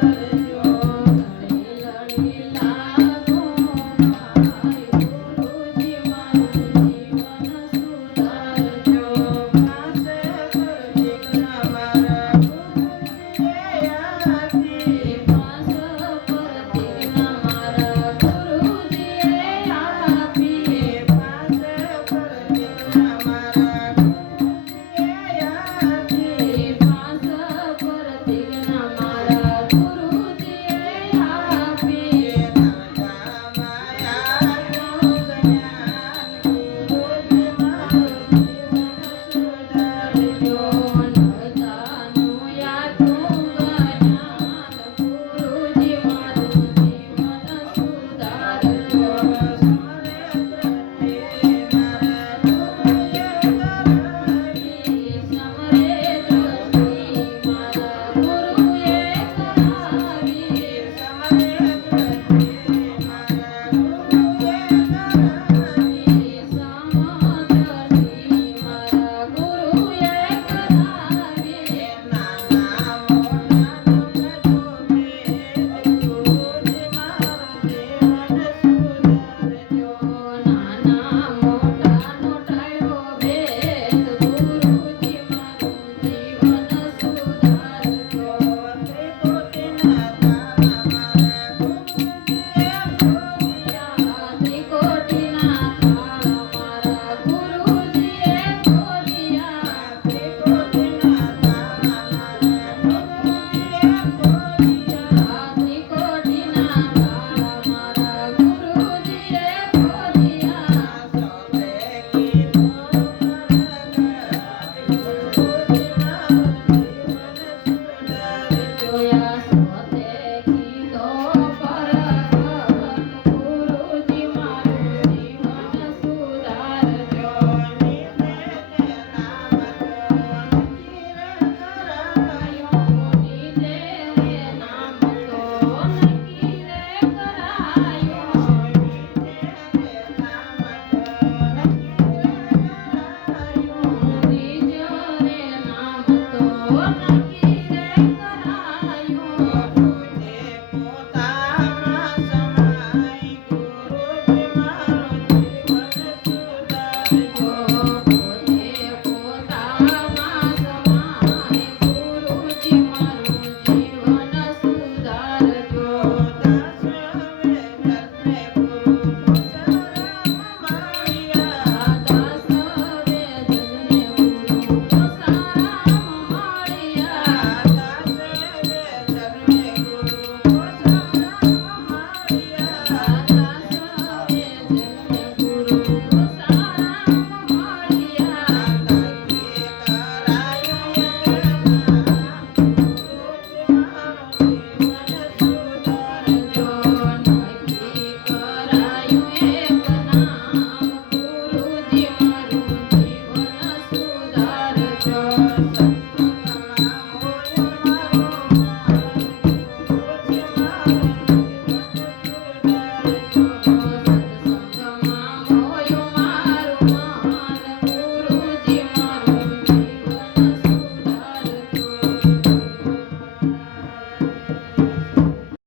Yeah. Mm -hmm. God.